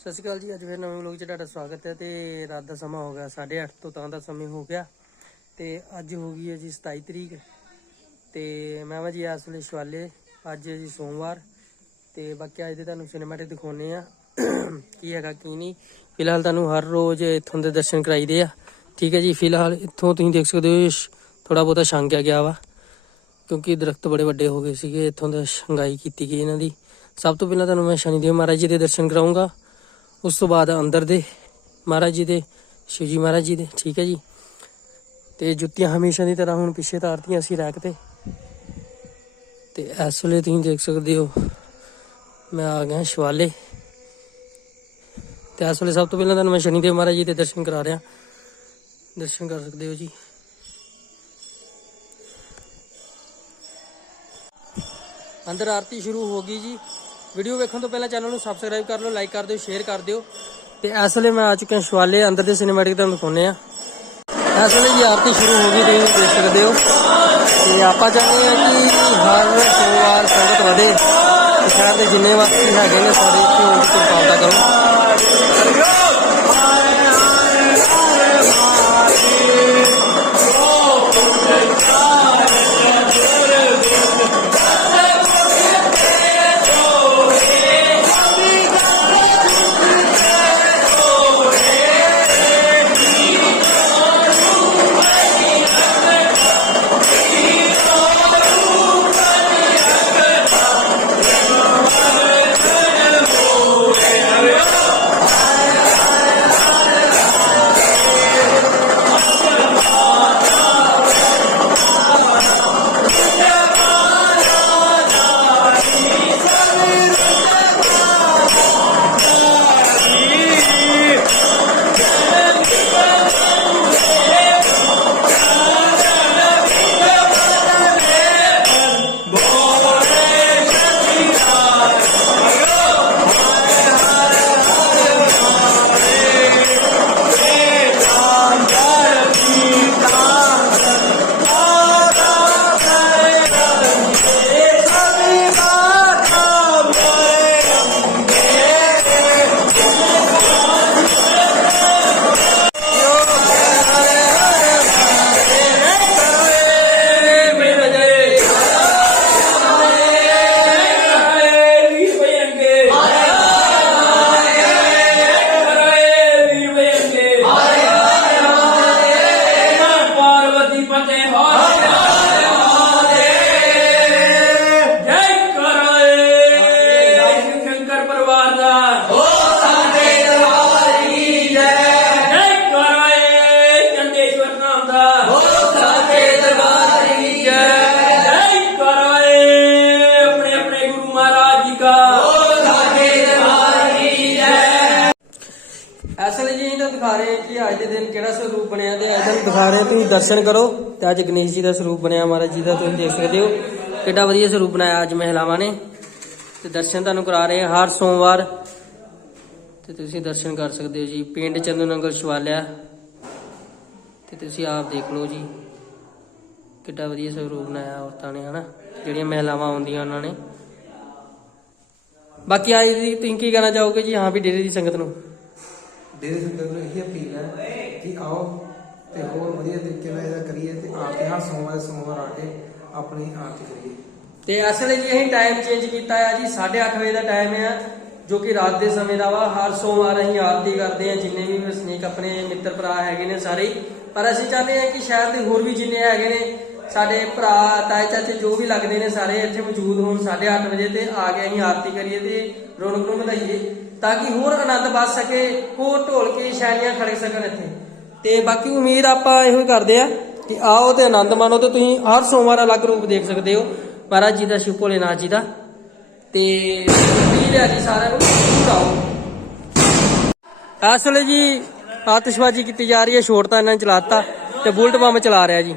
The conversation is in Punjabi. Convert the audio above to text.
ਸਤਿ ਸ਼੍ਰੀ ਅਕਾਲ ਜੀ, ਅੱਜ ਫਿਰ ਨਵੇਂ ਵਲੋਗ 'ਚ ਤੁਹਾਡਾ ਸਵਾਗਤ ਹੈ ਤੇ ਰਾਤ ਦਾ ਸਮਾਂ ਹੋ ਗਿਆ 8:30 ਤੋਂ ਤਾਂ ਦਾ ਸਮੇਂ ਹੋ ਗਿਆ ਤੇ ਅੱਜ ਹੋ ਗਈ ਹੈ ਜੀ 27 ਤਰੀਕ ਤੇ ਮੈਂ ਵਾ ਜੀ ਇਸ ਵੇਲੇ ਸ਼ਵਾਲੇ, ਅੱਜ ਹੈ ਜੀ ਸੋਮਵਾਰ ਤੇ ਬਾਕੀ ਅੱਜ ਦੇ ਤੁਹਾਨੂੰ ਸਿਨੇਮੈਟਿਕ ਦਿਖਾਉਨੇ ਆ ਕੀ ਹੈਗਾ ਕੀ ਨਹੀਂ। ਫਿਲਹਾਲ ਤੁਹਾਨੂੰ ਹਰ ਰੋਜ਼ ਇੱਥੋਂ ਦੇ ਦਰਸ਼ਨ ਕਰਾਈਦੇ ਆ। ਠੀਕ ਹੈ ਜੀ, ਫਿਲਹਾਲ ਇੱਥੋਂ ਤੁਸੀਂ ਦੇਖ ਸਕਦੇ ਹੋ ਥੋੜਾ ਬਹੁਤਾ ਛਾਂਗਿਆ ਗਿਆ ਵਾ ਕਿਉਂਕਿ ਦਰਖਤ ਬੜੇ ਵੱਡੇ ਹੋ ਗਏ ਸੀਗੇ, ਇੱਥੋਂ ਦਾ ਸ਼ੰਗਾਈ ਕੀਤੀ ਗਈ ਇਹਨਾਂ ਦੀ। ਸਭ ਤੋਂ ਪਹਿਲਾਂ ਤੁਹਾਨੂੰ ਮੈਂ ਸ਼ਨੀਦੇਵ ਮਹਾਰਾਜ ਜੀ ਦੇ ਦਰਸ਼ਨ ਕਰਾਉਂਗਾ ਉਸ ਤੋਂ ਬਾਅਦ ਅੰਦਰ ਦੇ ਮਹਾਰਾਜ ਜੀ ਦੇ, ਸ਼ਿਵ ਜੀ ਮਹਾਰਾਜ ਜੀ ਦੇ, ਠੀਕ ਹੈ ਜੀ। ਤੇ ਜੁੱਤੀਆਂ ਹਮੇਸ਼ਾ ਦੀ ਤਰ੍ਹਾਂ ਹੁਣ ਪਿੱਛੇ ਤਾਰਤੀਆਂ ਅਸੀਂ ਰੈਕ ਤੇ। ਤੇ ਇਸ ਵੇਲੇ ਤੁਸੀਂ ਦੇਖ ਸਕਦੇ ਹੋ, ਮੈਂ ਆ ਗਿਆ ਸ਼ਿਵਾਲੇ। ਤੇ ਇਸ ਵੇਲੇ ਸਭ ਤੋਂ ਪਹਿਲਾਂ ਤੁਹਾਨੂੰ ਮੈਂ ਸ਼ਨੀਦੇਵ ਮਹਾਰਾਜ ਜੀ ਦੇ ਦਰਸ਼ਨ ਕਰਾ ਰਿਹਾ। ਦਰਸ਼ਨ ਕਰ ਸਕਦੇ ਹੋ ਜੀ। ਅੰਦਰ ਆਰਤੀ ਸ਼ੁਰੂ ਹੋ ਗਈ ਜੀ। ਵੀਡੀਓ ਵੇਖਣ ਤੋਂ ਪਹਿਲਾਂ ਚੈਨਲ ਨੂੰ ਸਬਸਕ੍ਰਾਈਬ ਕਰ ਲਓ ਲਾਈਕ ਕਰ ਦਿਓ ਸ਼ੇਅਰ ਕਰ ਦਿਓ। ਤੇ ਇਸ ਵੇਲੇ ਮੈਂ ਆ ਚੁੱਕਿਆ ਸ਼ਵਾਲੇ, ਅੰਦਰ ਦੇ ਸਿਨੇਮੈਟਿਕ ਤੁਹਾਨੂੰ ਦਿਖਾਉਂਦੇ ਆ ਇਸ ਵੇਲੇ ਜੀ ਆਰਤੀ ਸ਼ੁਰੂ ਹੋ ਗਈ, ਤੁਸੀਂ ਦੇਖ ਸਕਦੇ ਹੋ। ਤੇ ਆਪਾਂ ਚਾਹੁੰਦੇ ਆ ਕਿ ਹਰ ਸੋਮਵਾਰ ਸੰਗਤ ਵਧੇ। ਤੇ ਸ਼ਹਿਰ ਦੇ ਜਿੰਨੇ ਵਾਸੀ ਹੈਗੇ ਨੇ ਸਾਰੇ ਇੱਥੇ ਹੋਣ ਅੱਜ ਦੇ ਦਿਨ ਕਿਹੜਾ ਸਰੂਪ ਬਣਿਆ ਤੇ ਅੱਜ ਤੁਹਾਨੂੰ ਦਿਖਾ ਰਹੇ ਤੁਸੀਂ ਦਰਸ਼ਨ ਕਰੋ ਤੇ ਅੱਜ ਗਣੇਸ਼ ਜੀ ਦਾ ਸਰੂਪ ਬਣਿਆ, ਮਹਾਰਾਜ ਜੀ ਦਾ, ਤੁਸੀਂ ਦੇਖ ਸਕਦੇ ਹੋ। ਕਿੱਡਾ ਵਧੀਆ ਸਰੂਪ ਬਣਾਇਆ ਅੱਜ ਮਹਿਲਾਵਾਂ ਨੇ। ਤੇ ਦਰਸ਼ਨ ਤੁਹਾਨੂੰ ਕਰਾ ਰਹੇ ਹਾਂ ਹਰ ਸੋਮਵਾਰ। ਤੇ ਤੁਸੀਂ ਦਰਸ਼ਨ ਕਰ ਸਕਦੇ ਹੋ ਜੀ। ਪਿੰਡ ਚੰਦੂ ਨੰਗਲ ਸ਼ਿਵਾਲਿਆ। ਤੇ ਤੁਸੀਂ ਆਪ ਦੇਖ ਲਓ ਜੀ। ਕਿੱਡਾ ਵਧੀਆ ਸਰੂਪ ਬਣਾਇਆ ਔਰਤਾਂ ਨੇ, ਹਨਾ? ਜਿਹੜੀਆਂ ਮਹਿਲਾਵਾਂ ਆਉਂਦੀਆਂ ਉਹਨਾਂ ਨੇ। ਬਾਕੀ ਅੱਜ ਤੁਸੀਂ ਕੀ ਕਹਿਣਾ ਚਾਹੋਗੇ ਜੀ? ਹਾਂ ਵੀ ਡੇਰੇ ਦੀ ਸੰਗਤ ਨੂੰ। ਡੇਰੇ ਸੰਗਤ ਨੂੰ ਇਹ ਅਪੀਲ ਹੈ ਕਿ ਆਓ ਤੇ ਹੋਰ ਵਧੀਆ ਤਰੀਕੇ ਨਾਲ ਇਹਦਾ ਕਰੀਏ ਤੇ ਆ ਹਰ ਸੋਮਵਾਰ ਸੋਮਵਾਰ ਆ ਕੇ ਆਪਣੀ ਆਰਤੀ ਕਰੀਏ। ਤੇ ਅਸਲ ਜੀ ਅਸੀਂ ਟਾਈਮ ਚੇਂਜ ਕੀਤਾ ਆ ਜੀ 8:30 ਵਜੇ ਦਾ ਟਾਈਮ ਹੈ ਜੋ ਕਿ ਰਾਤ ਦੇ ਸਮੇਂ ਦਾ ਵਾ। ਹਰ ਸੋਮਵਾਰ ਅਸੀਂ ਆਰਤੀ ਕਰਦੇ ਆ, ਜਿੰਨੇ ਵੀ ਵਸਨੀਕ ਆਪਣੇ ਮਿੱਤਰ ਭਰਾ ਹੈਗੇ ਨੇ ਸਾਰੇ। ਪਰ ਅਸੀਂ ਚਾਹੁੰਦੇ ਹਾਂ ਕਿ ਸ਼ਹਿਰ ਦੇ ਹੋਰ ਵੀ ਜਿੰਨੇ ਹੈਗੇ ਨੇ, ਸਾਡੇ ਭਰਾ, ਤਾਏ, ਚਾਚੇ ਜੋ ਵੀ ਲੱਗਦੇ ਨੇ ਸਾਰੇ ਇੱਥੇ ਮੌਜੂਦ ਹੋਣ 8:30 ਵਜੇ ਤੇ ਆ ਕੇ ਅਸੀਂ ਆਰਤੀ ਕਰੀਏ ਤੇ ਰੌਣਕ ਨੂੰ ਵਧਾਈਏ। ਤਾਂ ਕਿ ਹੋਰ ਆਨੰਦ ਵੱਧ ਸਕੇ, ਹੋਰ ਢੋਲ ਕੇ ਸ਼ੈਲੀਆਂ ਖੜੇ ਸਕਣ ਇੱਥੇ। ਤੇ ਬਾਕੀ ਉਮੀਦ ਆਪਾਂ ਇਹੋ ਹੀ ਕਰਦੇ ਆ ਕਿ ਆਓ ਤੇ ਆਨੰਦ ਮਾਣੋ ਤੇ ਤੁਸੀਂ ਹਰ ਸੋਮਵਾਰ ਅਲੱਗ ਰੂਪ ਦੇਖ ਸਕਦੇ ਹੋ। ਮਹਾਰਾਜ ਜੀ ਦਾ ਸ਼ਿਵ ਭੋਲੇਨਾਥ ਜੀ ਦਾ। ਤੇ ਉਮੀਦ ਹੈ ਜੀ ਸਾਰਿਆਂ ਨੂੰ ਜ਼ਰੂਰ ਆਓ। ਅਸਲ ਜੀ ਆਤਿਸ਼ਬਾਜ਼ੀ ਕੀਤੀ ਜਾ ਰਹੀ ਹੈ, ਸ਼ੋਰ ਤਾਂ ਇਹਨਾਂ ਨੇ ਚਲਾਤਾ ਤੇ ਬੁਲਟ ਬੰਬ ਚਲਾ ਰਿਹਾ ਜੀ।